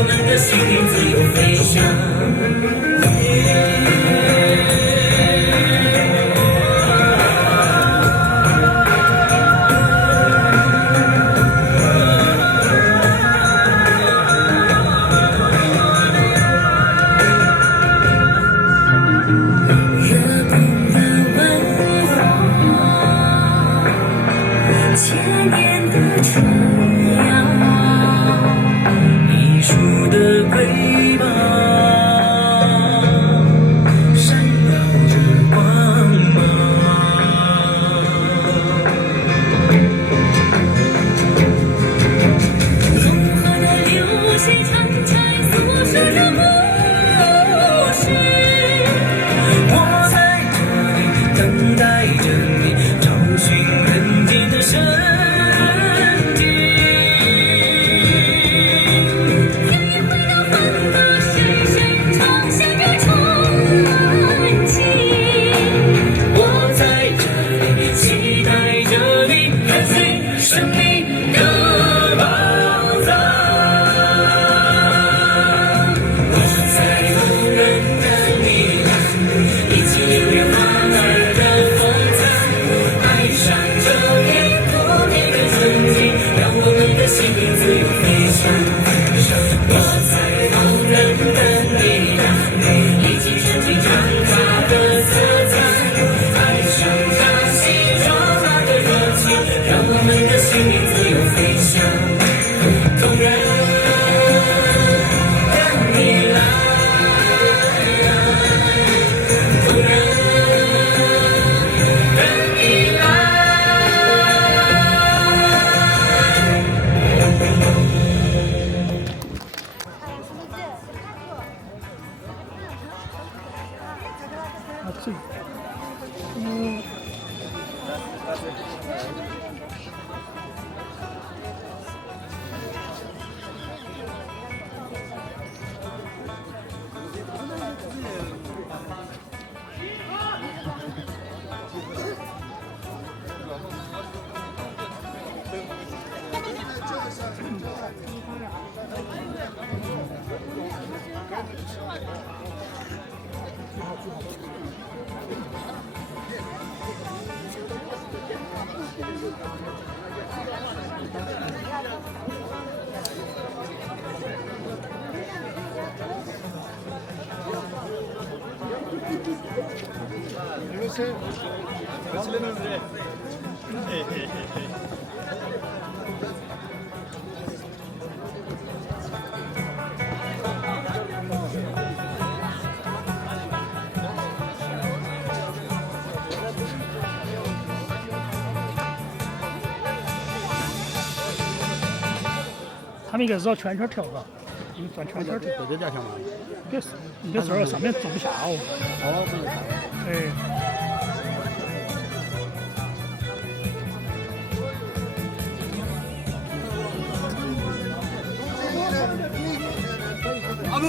我们的心灵自由飞翔。他们应该是绕圈圈跳吧？你转圈圈跳。这家乡吗？别是，你别说上面坐不下哦。哎。阿木。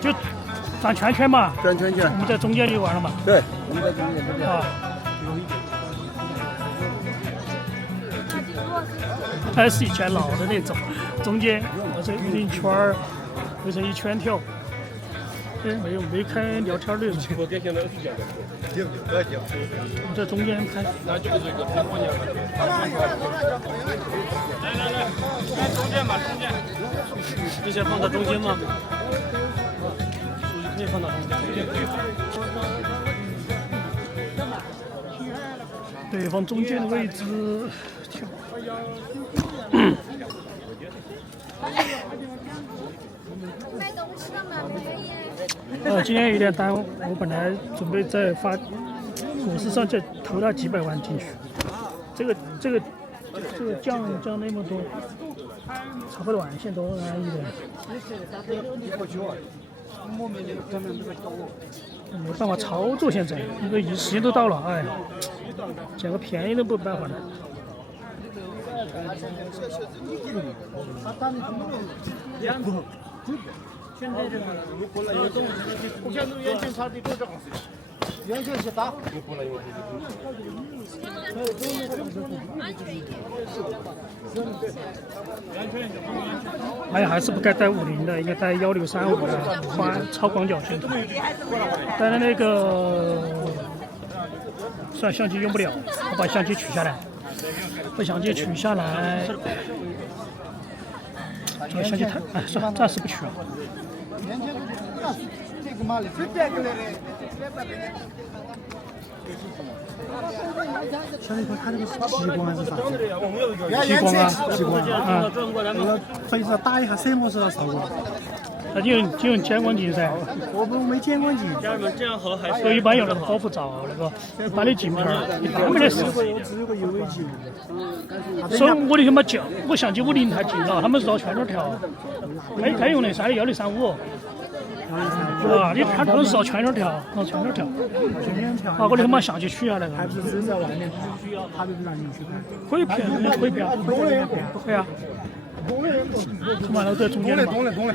就转圈圈嘛。转圈圈。我们在中间就完了嘛。对，我们在中间这边。啊。还是以前老的那种，中间或者围成一圈儿，围成一圈跳。哎，没开聊天内容。我们在中间开。那就是这个平房间。来，中间嘛，中间。这些放到中间吗？手机可以放到中间。对，放中间的位置跳。买东西了吗？今天有点耽误，我本来准备再发股市上再投他几百万进去，这个降那么多，炒个短线都安逸的。没办法操作，现在因为时间都到了，哎，捡个便宜都没办法了。现在这个我看那个眼镜差的多少？圆圈去打。哎呀，还是不该带50的，应该带1635的超广角镜头。带了那个，算相机用不了，我把相机取下来。把相机取下来，这个相机太……哎，算了，暂时不取了。这个嘛的，随便过来的。小李哥，他这个是激光还是啥？激光啊，激光啊，那个可以是打一下色模式的效果。那就用减光镜噻。我们没减光镜。所以一般用那个高复照那个一般的镜片一般没得事。只有个 UV 镜。所以我的他妈镜，我相机50台镜了，他们是绕圈圈调，该用的1635。啊，你看都是绕圈圈调，绕圈圈调。啊，我的他妈相机取下来了。还不是只在外面，他就不让你去拍。可以拍，可以拍，可以啊。他妈那在中间的嘛。懂了。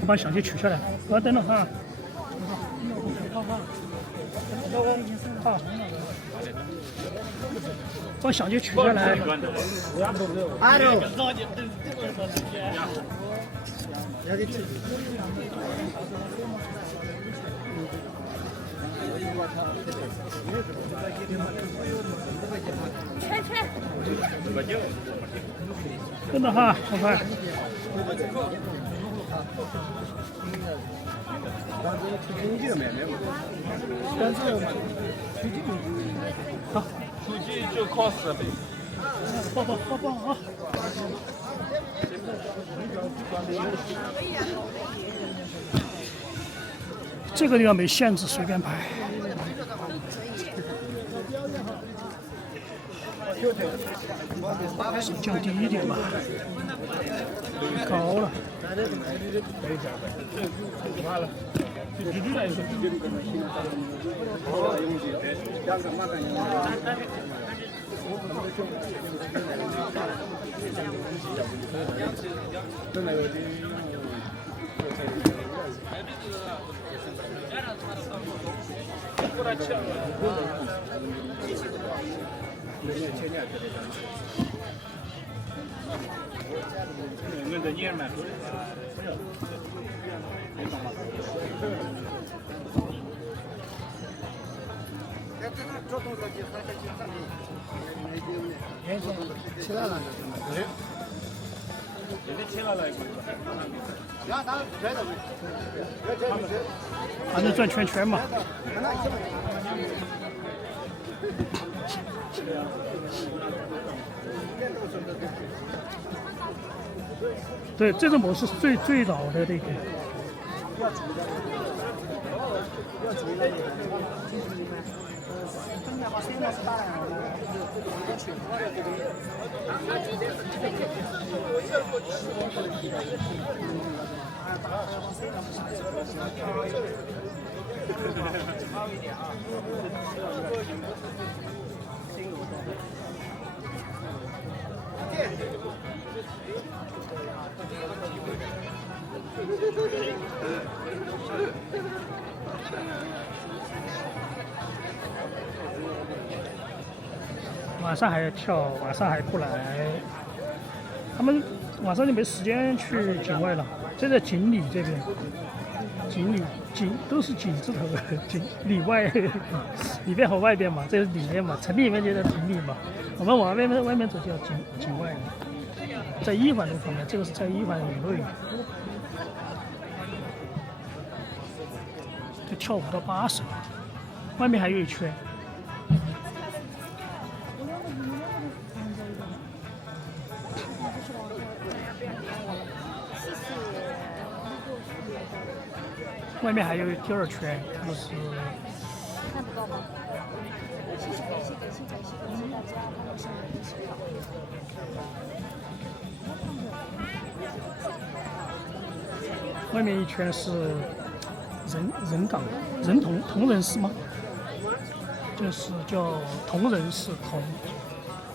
我把相机取下来，我等等哈。好，把相机取下来。等等哈，好快。好，出去就靠设备。抱啊！这个地方没限制，随便拍。降低一点吧，高了。起来了，反正转圈圈嘛。对，这个模式是最老的那个。晚上还要跳，晚上还不来。他们晚上就没时间去境外了，就在锦里这边。锦都是锦字头的锦，里外里边和外边嘛，这是里面嘛，城里面就在锦里嘛。我们往外面走就叫境外了。在一环路旁边，这个是在一环娱乐园。这跳舞到80，外面还有一圈。外面还有第2圈，就是看得到吗？谢谢大家，外面一圈是人港同仁寺吗？就是叫同仁寺同，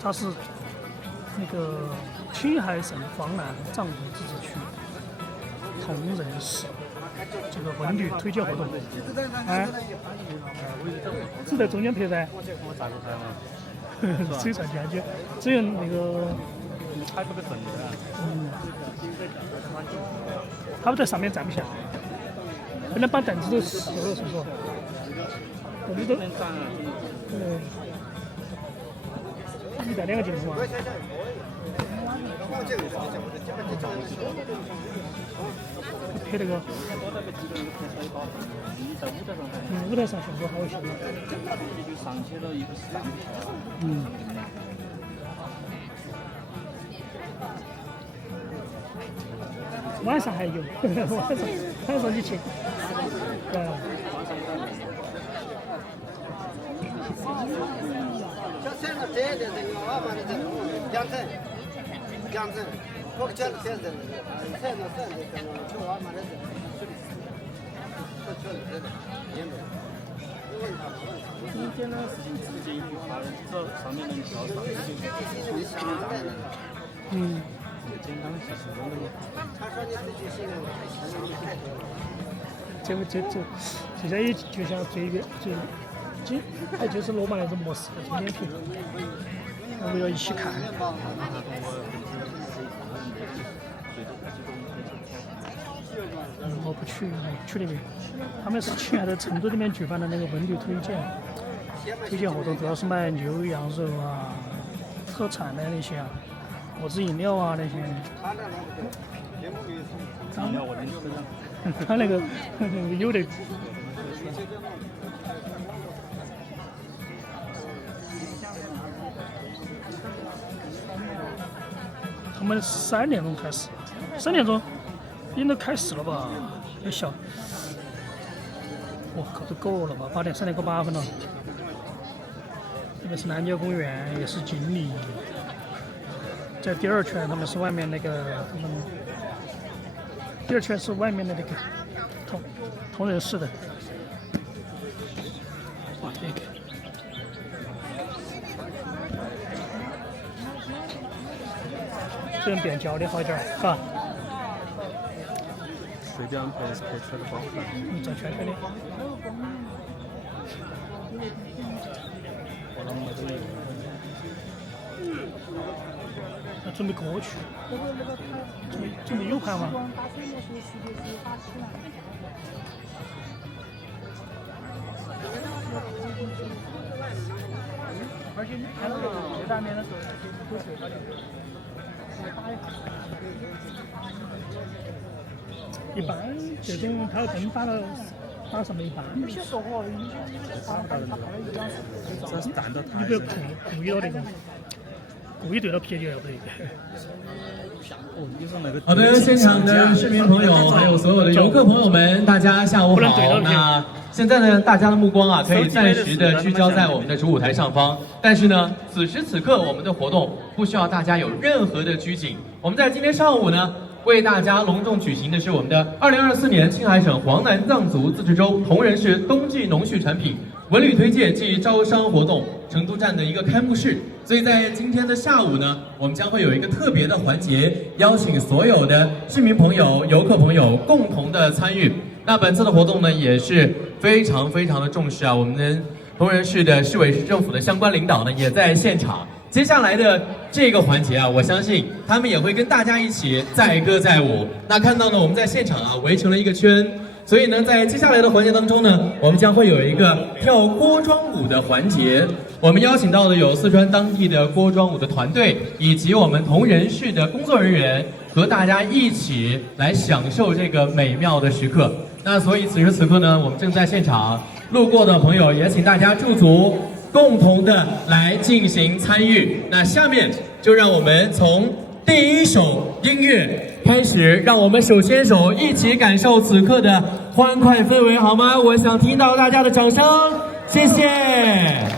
它是那个青海省黄南藏族自治区铜仁市这个文旅推荐活动，哎，是在中间拍噻，水上天就只有那个，他们在上面站不下，本来把凳子都湿了，是说，凳子都，你带2个镜头嘛。拍那个，舞台上效果好些。上去了一个上晚上还有，晚上你去，像这样的这一点是我们的两层，我们讲的这样子，这样的就我们的今天呢是直接一句话，这上面能跳上去，健康其实我们。他说你自己形容，这些也就像就是罗马那种模式的中间屏，我们要一起看。我不去里面，他们是去年在成都这边举办的那个文旅推荐活动，主要是卖牛羊肉啊、特产的那些啊、果汁饮料啊那些。他那个有的。他们3点钟开始，3点钟应该开始了吧？要小，我靠，都够了吧？3点过8分了。这个是南郊公园，也是锦里。在第2圈，他们是外面那个，第2圈是外面的那个铜仁市的。哇，这个。这种变焦的好一点，是吧？睡觉拍出来的包饭。转圈圈的。准备过去。准备 U 盘吗？而且你看到最大面的时候，都是一般这种它灯打上面一般。这是站到你不要故意了那个，故意对了撇就要不得。好的，现场的市民朋友还有所有的游客朋友们，大家下午好。那现在呢，大家的目光啊，可以暂时的聚焦在我们的主舞台上方。但是呢，此时此刻我们的活动不需要大家有任何的拘谨。我们在今天上午呢，为大家隆重举行的是我们的2024年青海省黄南藏族自治州铜仁市冬季农畜产品文旅推介暨招商活动成都站的一个开幕式。所以在今天的下午呢，我们将会有一个特别的环节，邀请所有的市民朋友、游客朋友共同的参与。那本次的活动呢，也是非常的重视啊，我们的铜仁市的市委市政府的相关领导呢也在现场。接下来的这个环节啊，我相信他们也会跟大家一起载歌载舞。那看到呢，我们在现场啊围成了一个圈，所以呢，在接下来的环节当中呢，我们将会有一个跳锅庄舞的环节。我们邀请到的有四川当地的锅庄舞的团队，以及我们铜仁市的工作人员，和大家一起来享受这个美妙的时刻。那所以此时此刻呢，我们正在现场，路过的朋友也请大家驻足，共同的来进行参与。那下面就让我们从第一首音乐开始，让我们手牵手一起感受此刻的欢快氛围，好吗？我想听到大家的掌声，谢谢。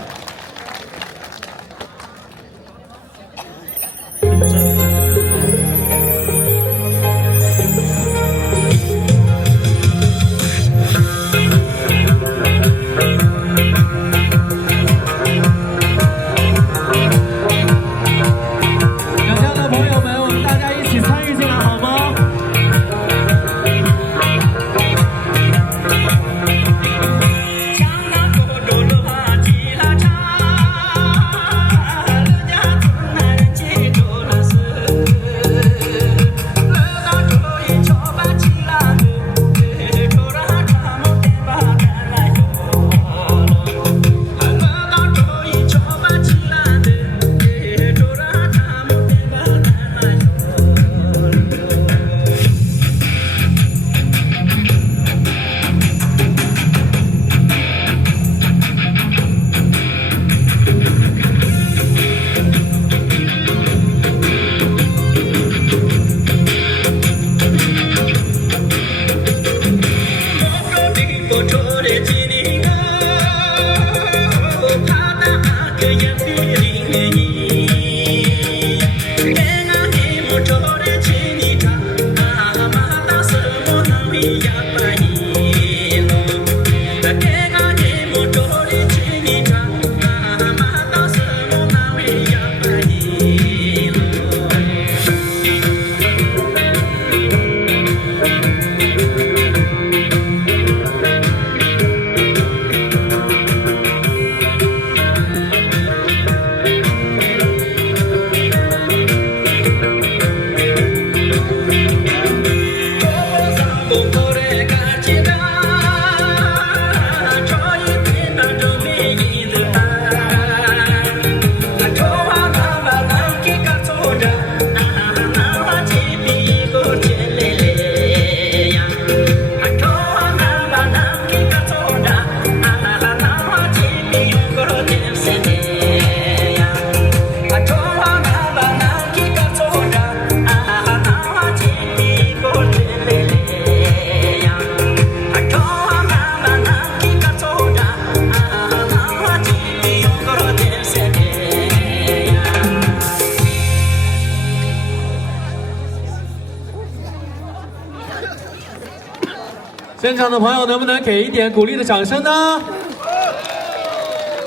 现场的朋友能不能给一点鼓励的掌声呢？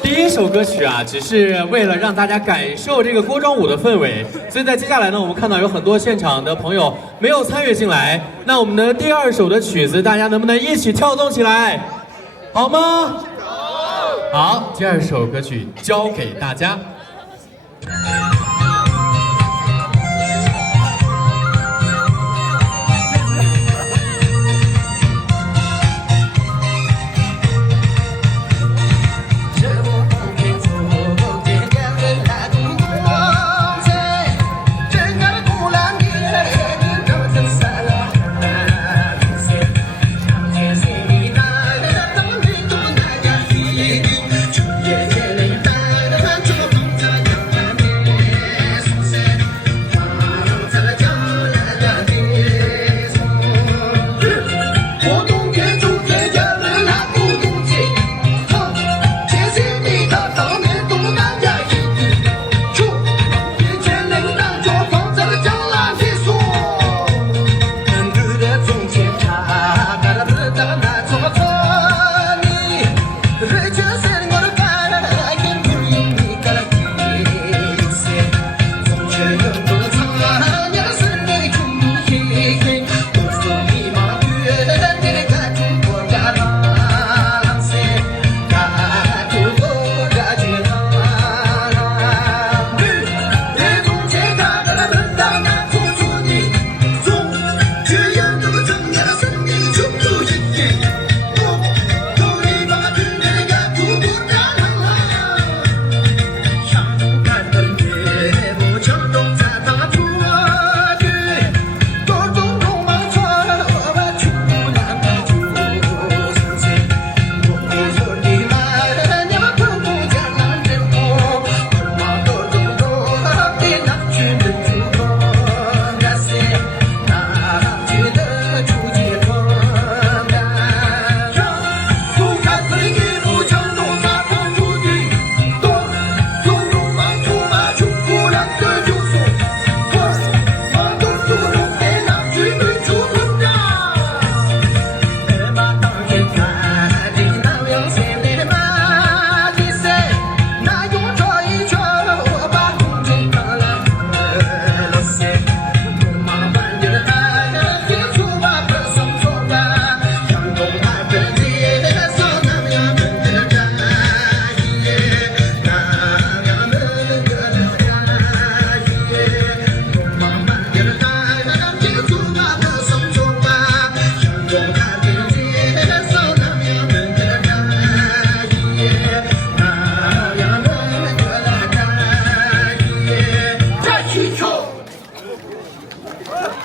第一首歌曲啊，只是为了让大家感受这个锅庄舞的氛围，所以在接下来呢，我们看到有很多现场的朋友没有参与进来。那我们的第二首的曲子，大家能不能一起跳动起来，好吗？好，第二首歌曲交给大家。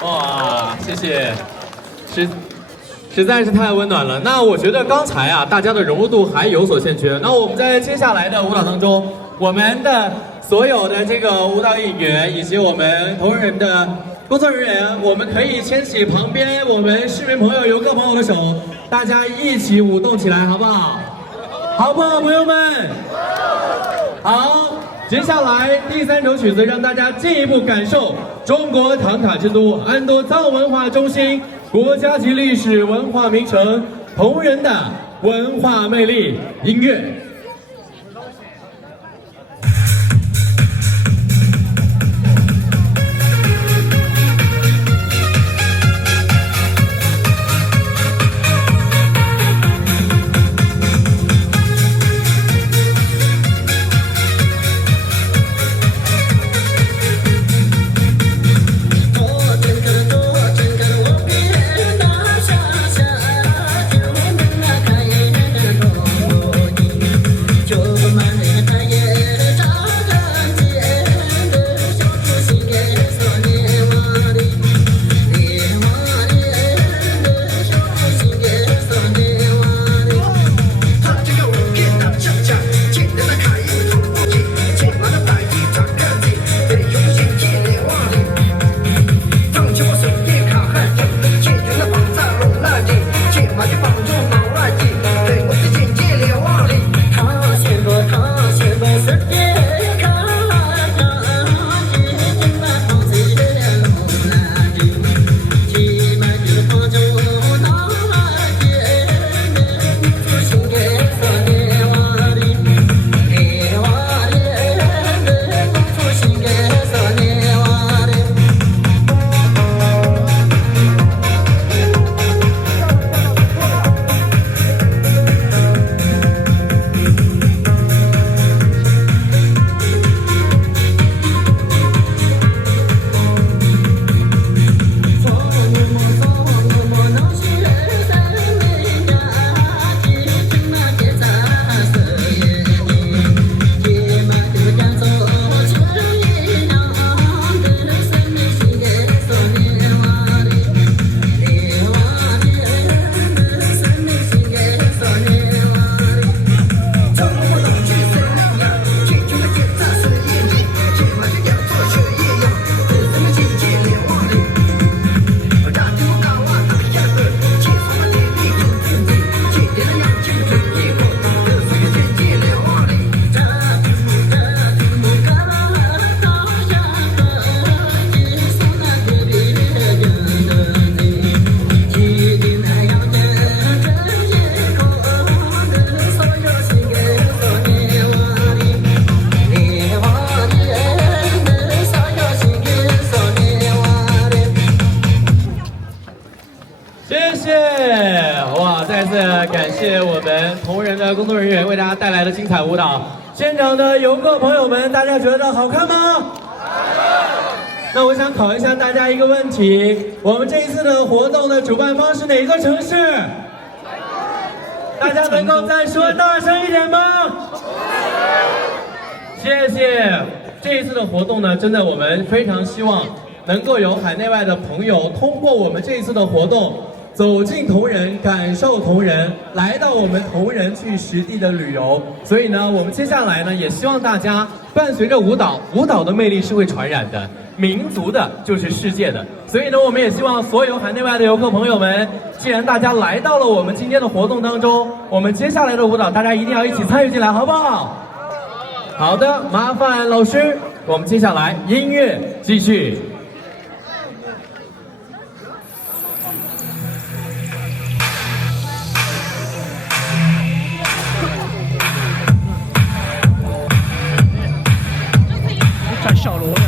哇，谢谢，实在是太温暖了。那我觉得刚才啊，大家的融入度还有所欠缺。那我们在接下来的舞蹈当中，我们的所有的这个舞蹈演员以及我们同仁的工作人员，我们可以牵起旁边我们市民朋友、游客朋友的手，大家一起舞动起来，好不好？好不好，朋友们？好。接下来第三首曲子，让大家进一步感受中国唐卡之都安多藏文化中心国家级历史文化名城同仁的文化魅力。音乐。再次感谢我们同仁的工作人员为大家带来的精彩舞蹈。现场的游客朋友们，大家觉得好看吗？那我想考一下大家一个问题：我们这一次的活动的主办方是哪一个城市？大家能够再说大声一点吗？谢谢。这一次的活动呢，真的我们非常希望能够有海内外的朋友通过我们这一次的活动，走进同仁，感受同仁，来到我们同仁去实地的旅游。所以呢，我们接下来呢，也希望大家伴随着舞蹈，舞蹈的魅力是会传染的，民族的就是世界的。所以呢，我们也希望所有海内外的游客朋友们，既然大家来到了我们今天的活动当中，我们接下来的舞蹈大家一定要一起参与进来，好不好？好的，麻烦老师，我们接下来音乐继续。转小锣的。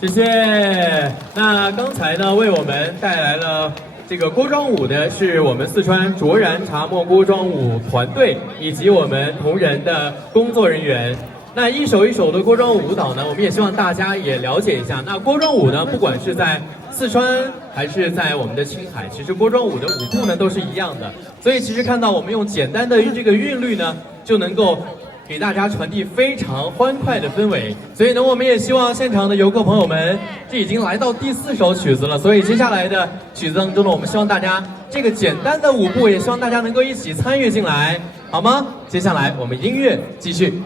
谢谢。那刚才呢，为我们带来了这个锅庄舞的是我们四川卓然茶墨锅庄舞团队以及我们同仁的工作人员。那一首一首的锅庄舞蹈呢，我们也希望大家也了解一下。那锅庄舞呢，不管是在四川还是在我们的青海，其实锅庄舞的舞步呢都是一样的。所以其实看到我们用简单的这个韵律呢，就能够给大家传递非常欢快的氛围。所以呢，我们也希望现场的游客朋友们，这已经来到第4首曲子了，所以接下来的曲子当中呢，我们希望大家这个简单的舞步，也希望大家能够一起参与进来，好吗？接下来我们音乐继续。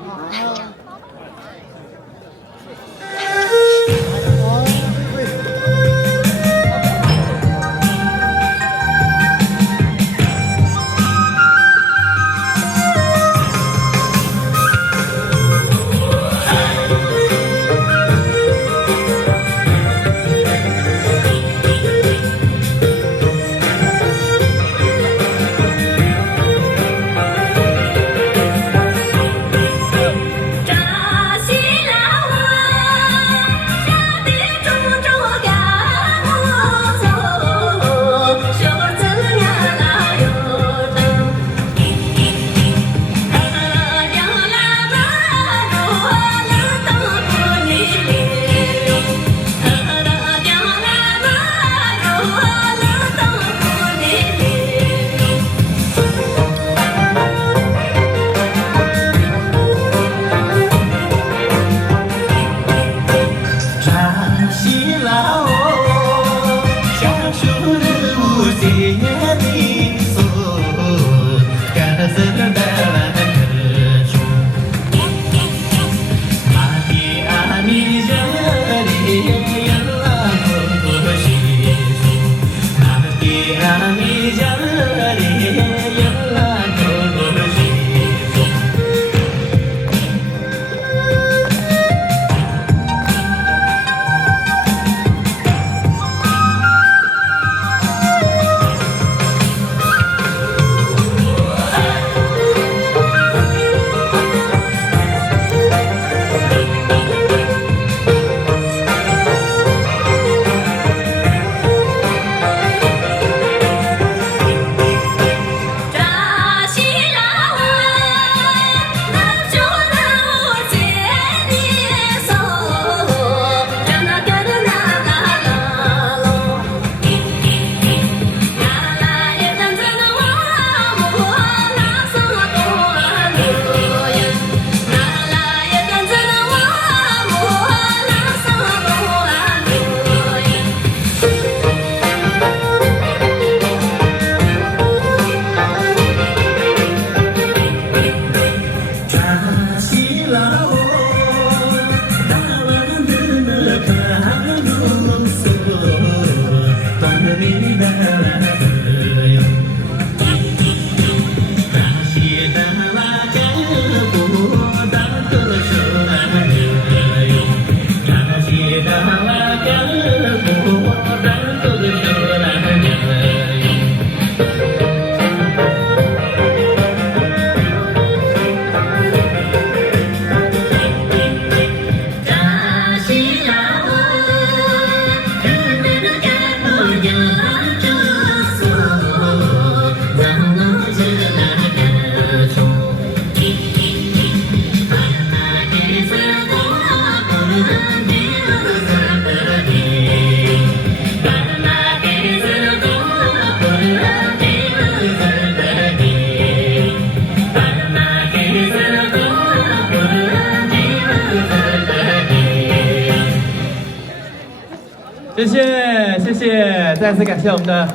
谢谢谢谢，再次感谢我们的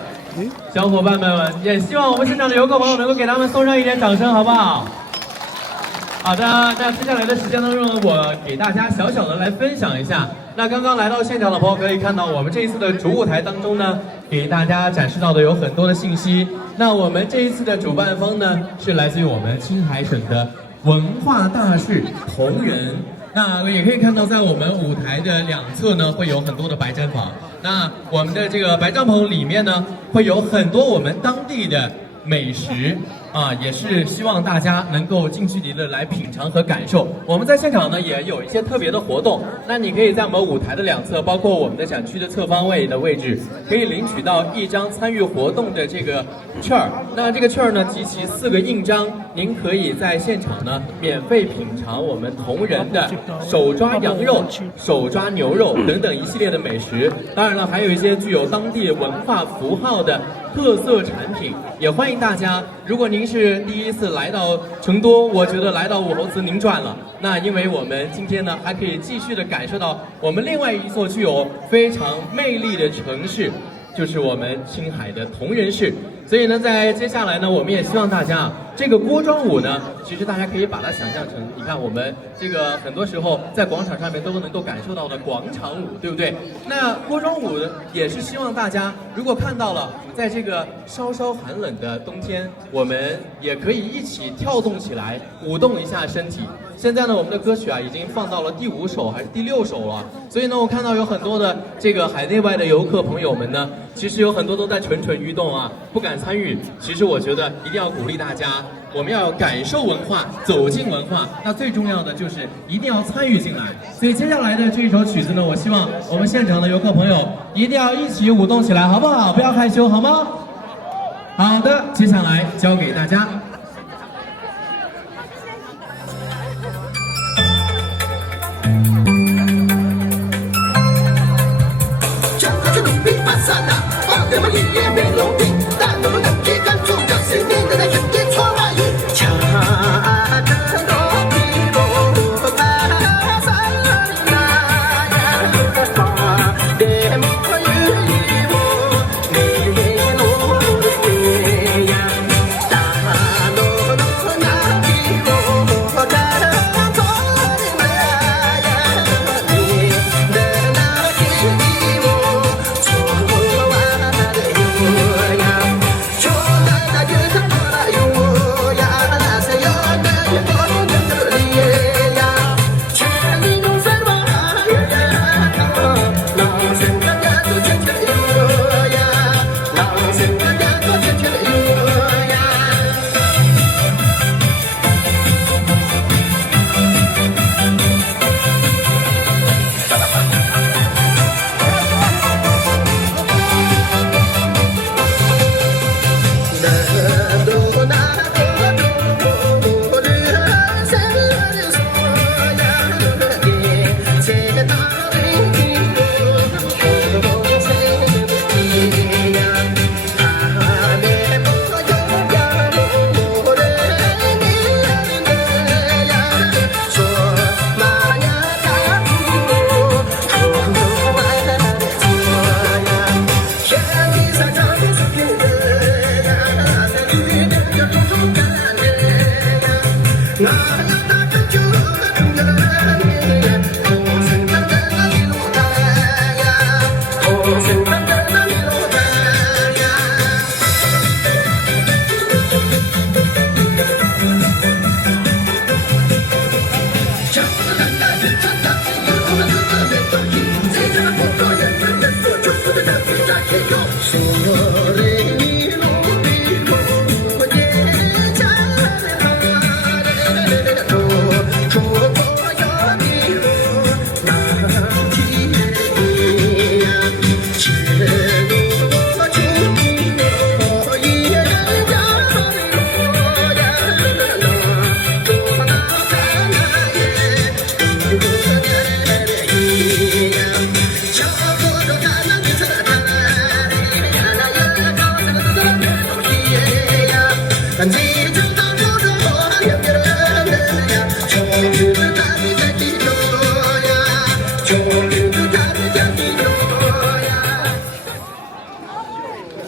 小伙伴们，也希望我们现场的游客朋友能够给他们送上一点掌声，好不好？好的，那接下来的时间当中呢，我给大家小小的来分享一下。那刚刚来到现场的朋友可以看到，我们这一次的主舞台当中呢，给大家展示到的有很多的信息。那我们这一次的主办方呢，是来自于我们青海省的文化大使同仁。那也可以看到，在我们舞台的两侧呢，会有很多的白毡房。那我们的这个白帐篷里面呢，会有很多我们当地的美食啊，也是希望大家能够近距离的来品尝和感受。我们在现场呢也有一些特别的活动，那你可以在我们舞台的两侧，包括我们的展区的侧方位的位置，可以领取到一张参与活动的这个券儿。那这个券儿呢集齐4个印章，您可以在现场呢免费品尝我们同仁的手抓羊肉、手抓牛肉等等一系列的美食。当然了，还有一些具有当地文化符号的特色产品，也欢迎大家。如果您是第一次来到成都，我觉得来到武侯祠您赚了。那因为我们今天呢，还可以继续的感受到我们另外一座具有非常魅力的城市，就是我们青海的铜仁市。所以呢，在接下来呢，我们也希望大家这个锅庄舞呢，其实大家可以把它想象成，你看我们这个很多时候在广场上面都能够感受到的广场舞，对不对？那锅庄舞也是希望大家如果看到了，在这个稍稍寒冷的冬天，我们也可以一起跳动起来，舞动一下身体。现在呢，我们的歌曲啊已经放到了第5首还是第6首了，所以呢，我看到有很多的这个海内外的游客朋友们呢，其实有很多都在蠢蠢欲动啊，不敢参与。其实我觉得一定要鼓励大家，我们要感受文化，走进文化。那最重要的就是一定要参与进来。所以接下来的这一首曲子呢，我希望我们现场的游客朋友一定要一起舞动起来，好不好？不要害羞，好吗？好的，接下来交给大家。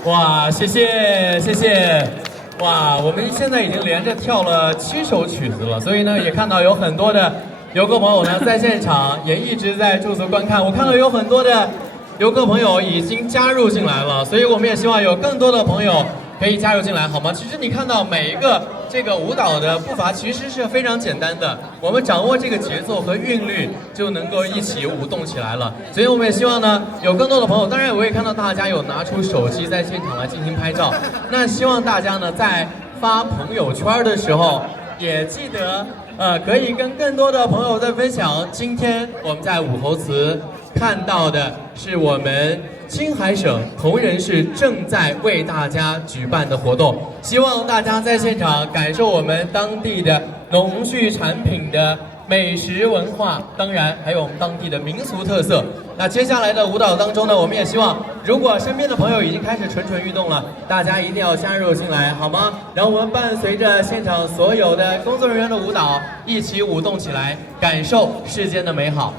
哇，谢谢谢谢。哇，我们现在已经连着跳了7首曲子了，所以呢，也看到有很多的游客朋友呢在现场也一直在驻足观看。我看到有很多的游客朋友已经加入进来了，所以我们也希望有更多的朋友可以加入进来，好吗？其实你看到每一个这个舞蹈的步伐其实是非常简单的，我们掌握这个节奏和韵律就能够一起舞动起来了。所以我们也希望呢，有更多的朋友，当然我也看到大家有拿出手机在现场来进行拍照。那希望大家呢在发朋友圈的时候，也记得可以跟更多的朋友在分享。今天我们在武侯祠看到的是我们青海省铜仁市正在为大家举办的活动，希望大家在现场感受我们当地的农畜产品的美食文化，当然还有我们当地的民俗特色。那接下来的舞蹈当中呢，我们也希望，如果身边的朋友已经开始蠢蠢欲动了，大家一定要加入进来，好吗？让我们伴随着现场所有的工作人员的舞蹈，一起舞动起来，感受世间的美好。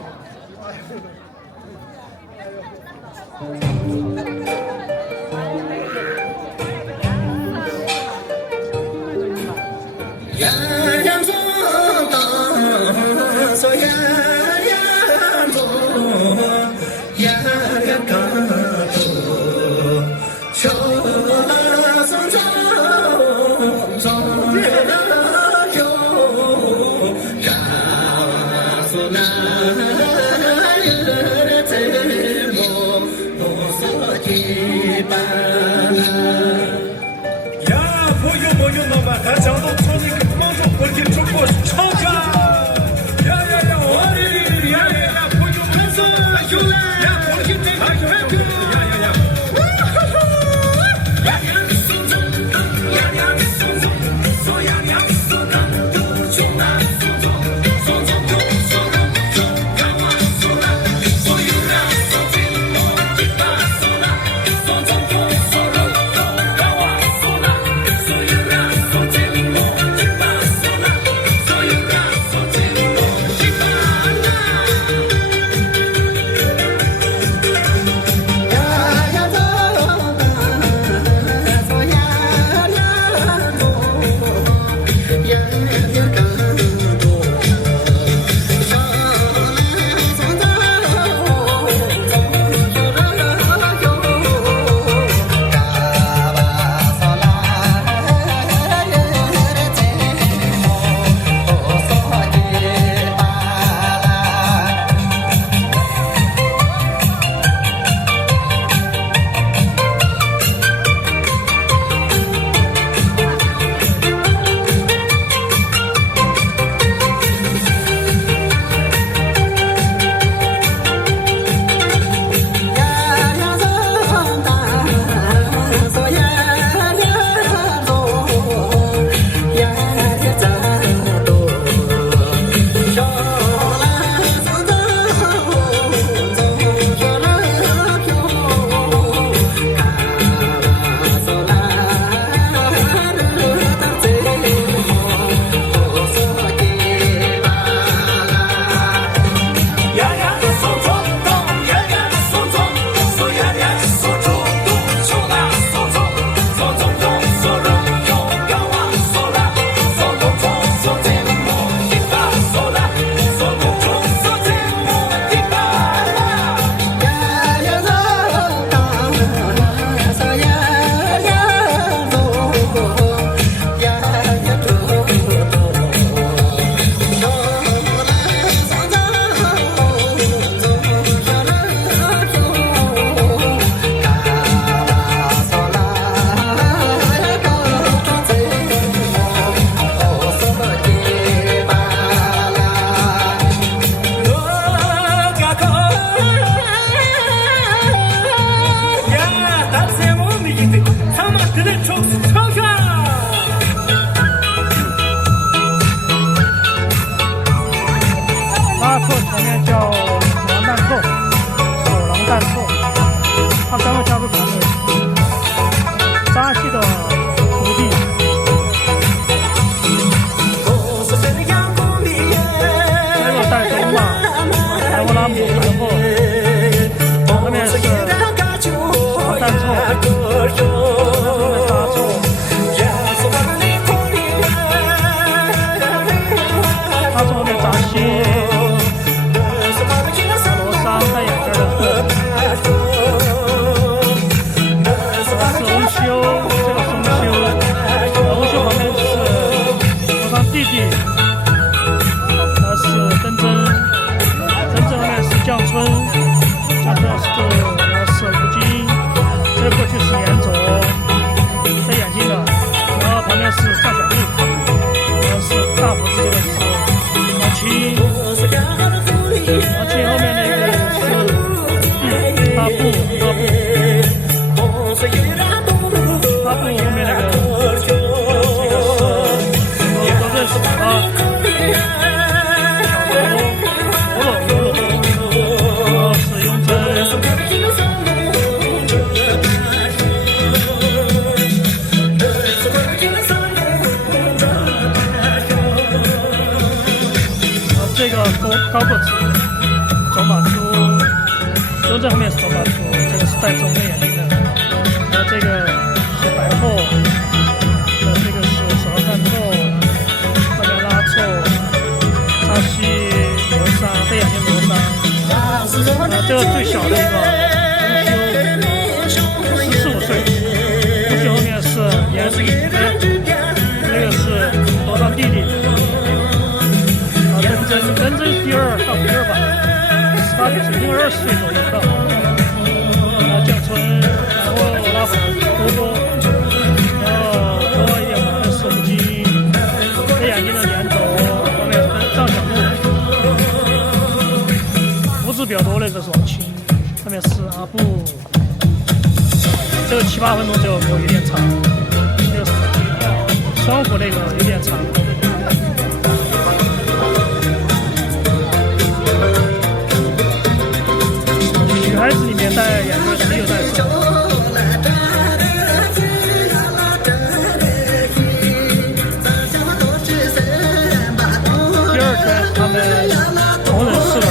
后面是蛋臭。扎西、罗莎戴眼镜的，是欧修，这个是欧修，欧修旁边是罗莎弟弟，那是真真，真真后面是江春，江春是吴京，这过去是严卓，戴眼镜的，然后旁边是赵小璐，然后是大胡子，这个是王青，王青后面那个是阿布，阿布后面那个这个是我都认识的啊，小罗，然后是雍真。这个高个子，走马猪，雍正后面是走马猪，这个是戴中内眼镜的，然后这个是白鹤，这个是手上看透，后面拉错，扎西罗莎戴眼镜罗莎，然后这个最小的一个14、15岁，吴秀后面是严世隐，这个是罗莎弟弟。真真第二到第二吧，18岁，因为20岁左右到。江春，然后拉夫多多，然后多一点可能是吴京，戴眼镜的严总，后面是赵小璐，胡子比较多的这是王青，后面是阿布。这个7、8分钟这个歌有点长，这个双胡那个有点长。女孩子里面戴眼镜只有戴手。第二圈他们同人式了。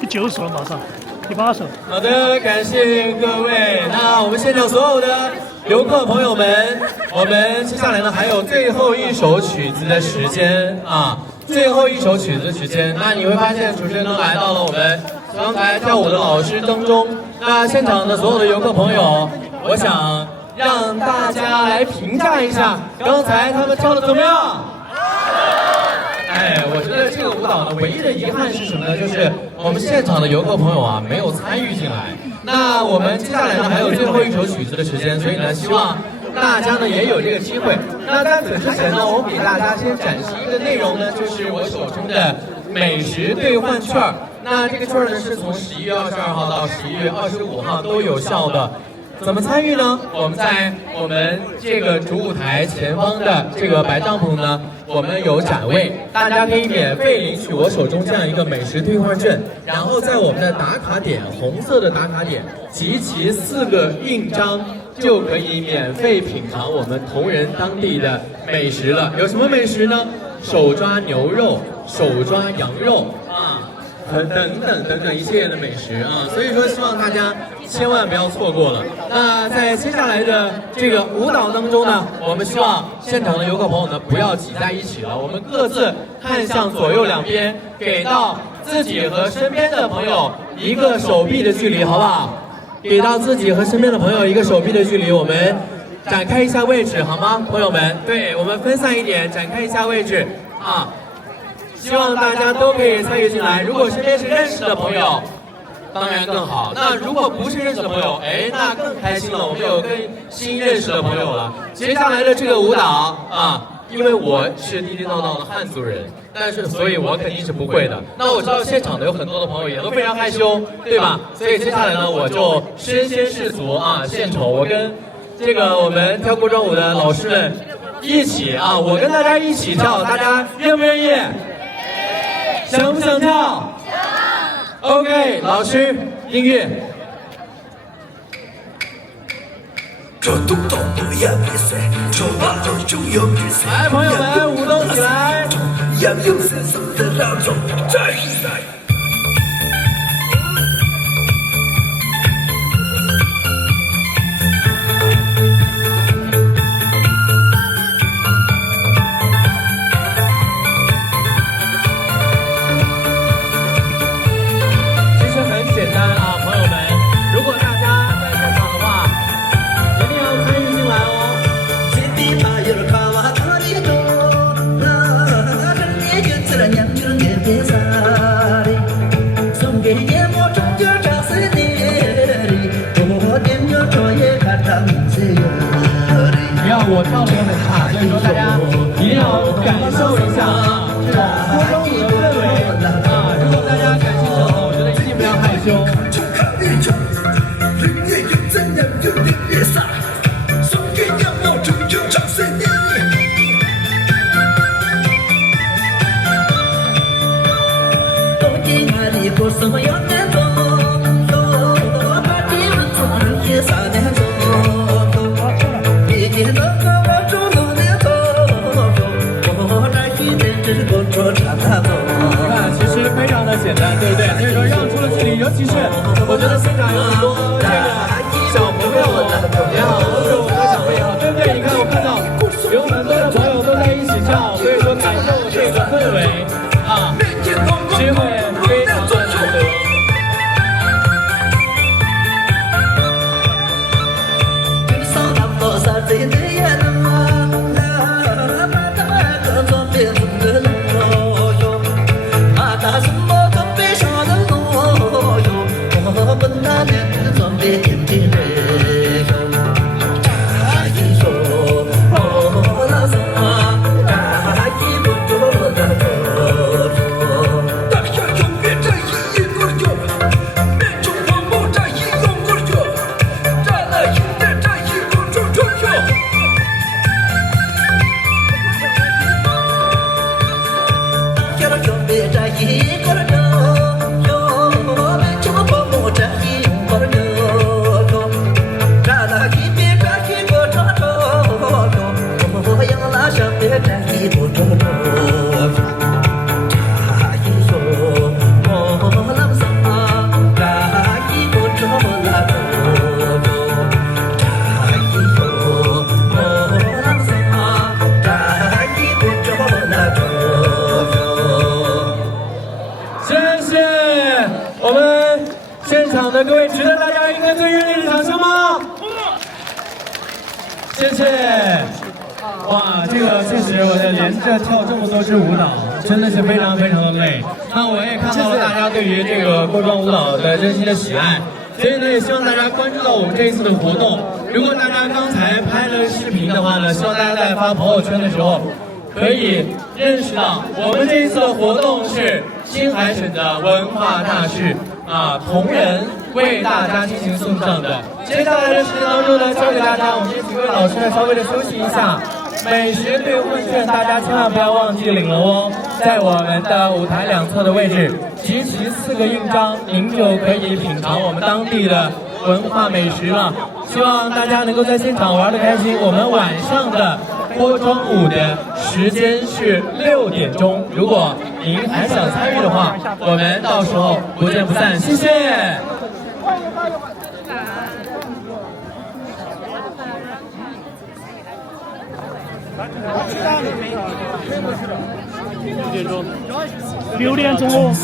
第9首了，马上第8首。好的，感谢各位。那我们现场所有的游客朋友们，我们接下来呢还有最后一首曲子的时间啊，最后一首曲子的时间。那你会发现主持人都来到了我们刚才跳舞的老师当中。那现场的所有的游客朋友，我想让大家来评价一下刚才他们跳的怎么样。蹈呢，唯一的遗憾是什么呢？就是我们现场的游客朋友啊没有参与进来。那我们接下来呢还有最后一首曲子的时间，所以呢希望大家呢也有这个机会。那在此之前呢，我们给大家先展示一个内容呢，就是我手中的美食兑换券。那这个券呢是从11月22号到11月25号都有效的。怎么参与呢？我们在我们这个主舞台前方的这个白帐篷呢，我们有展位，大家可以免费领取我手中这样一个美食兑换券，然后在我们的打卡点，红色的打卡点集齐4个印章，就可以免费品尝我们铜仁当地的美食了。有什么美食呢？手抓牛肉、手抓羊肉啊。等等一系列的美食啊，所以说希望大家千万不要错过了。那在接下来的这个舞蹈当中呢，我们希望现场的游客朋友呢不要挤在一起了，我们各自看向左右两边，给到自己和身边的朋友一个手臂的距离，好不好？给到自己和身边的朋友一个手臂的距离，我们展开一下位置，好吗，朋友们？对，我们分散一点，展开一下位置啊。希望大家都可以参与进来。如果身边是认识的朋友，当然更好。那如果不是认识的朋友，哎，那更开心了，我们有跟新认识的朋友了。接下来的这个舞蹈啊，因为我是地地道道的汉族人，但是所以我肯定是不会的。那我知道现场的有很多的朋友也都非常害羞，对吧？所以接下来呢，我就身先士卒啊，献丑。我跟这个我们跳锅庄舞的老师们一起啊，我跟大家一起跳，大家愿不愿意？想不想跳？OK， 老师，音乐。来，朋友们，舞动起来！我跳的也很差，所以说大家一定要感受一下啊，这种锅庄舞的氛围啊！如果大家感兴趣的话，我觉得一定不要害羞。你看，其实非常的简单，对不对？所以说让出了距离，尤其是我觉得现场有很多这个小朋友也好，或者我们的长辈也好，对不对？你看我看到有很多的朋友都在一起跳，所以说感受这个氛围啊，机会非常的难得。各位，值得大家一个最热烈的掌声吗？谢谢。哇，这个确实，我连着跳这么多支舞蹈。真的是非常非常的累。那我也看到了大家对于这个锅庄舞蹈的真心的喜爱，所以呢，也希望大家关注到我们这一次的活动。如果大家刚才拍了视频的话呢，希望大家在发朋友圈的时候，可以认识到我们这一次的活动是青海省的文化大事啊，同仁为大家进行送上的。接下来的时间当中呢，交给大家，我们这几位老师呢稍微的休息一下。美食兑换券，大家千万不要忘记领了哦，在我们的舞台两侧的位置，集齐4个印章，您就可以品尝我们当地的文化美食了。希望大家能够在现场玩得开心。我们晚上的锅庄舞的时间是6点钟，如果您还想参与的话，我们到时候不见不散。谢谢。6点钟哦。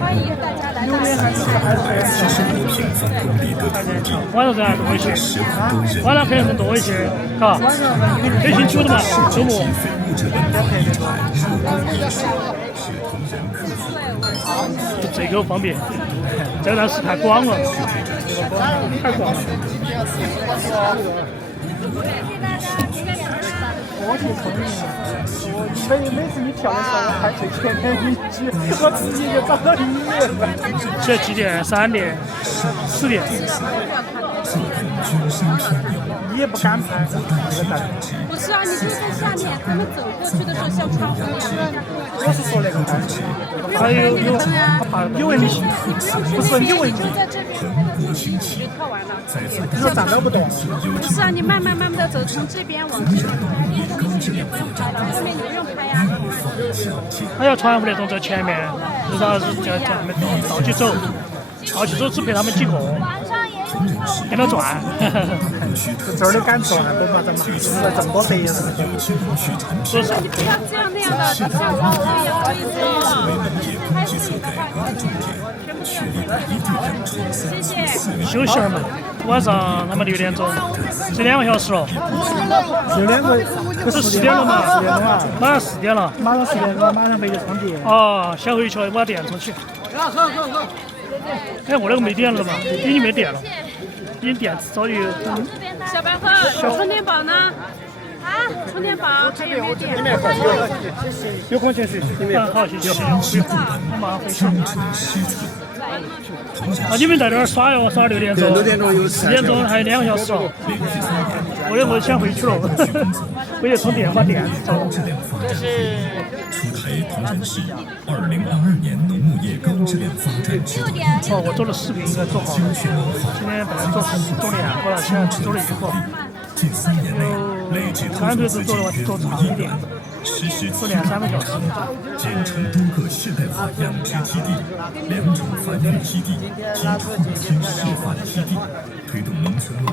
欢迎大家来到晚上这样多一些，晚上肯定是多一些，嘎。有兴趣的嘛，周末。这个方便，这个是太广了，太广了。我去聪明了，每次你跳的时候，我排最前面一句，我自己就找到音乐了。现在几点？3点、4点。你也不敢拍这个蛋。不是啊，你就是在下面，他们走过去的时候像插花一样。我是说那个蛋。还有有问题，不是有问题。就在这边，那个你就跳完了。你说站都不动。不是啊，你慢慢的走，从这边往这边拍，也不用拍了，后面你不用拍呀。他要传不得动在前面，为啥是叫他们倒起走？倒起走只陪他们几个，跟他转。这儿的敢转，都把咱们这么多得事。说是你不要这样那样的，这样才可以好意思了。拍摄影的话，谢谢。休息儿嘛，晚上他们6点钟，是2个小时了。6点钟，是4点了嘛？4点钟啊，马上4点了。马上4点钟，马上回去充电。哦，先回去了，把电充起。哎，我那个没电了嘛，已经没电了，已经电早就。小白鹤，充电宝呢？啊，充电宝还有没有电？有空先去。好，谢谢。我马上回去。啊，你们在这儿耍哟，耍6点钟。6点钟有4点钟还有2个小时了。我那会想回去了，回去充电把电走。这是。出台唐山市2022年农牧业高质量发展指导。哦，我做了视频应该做好了。今天本来做2个了，现在只做了1个。近3年内，累计投资资金约做长一点，实施做2-3个小时，建成多个现代化养殖基地、2种繁育基地及创新示范基地，推动农村。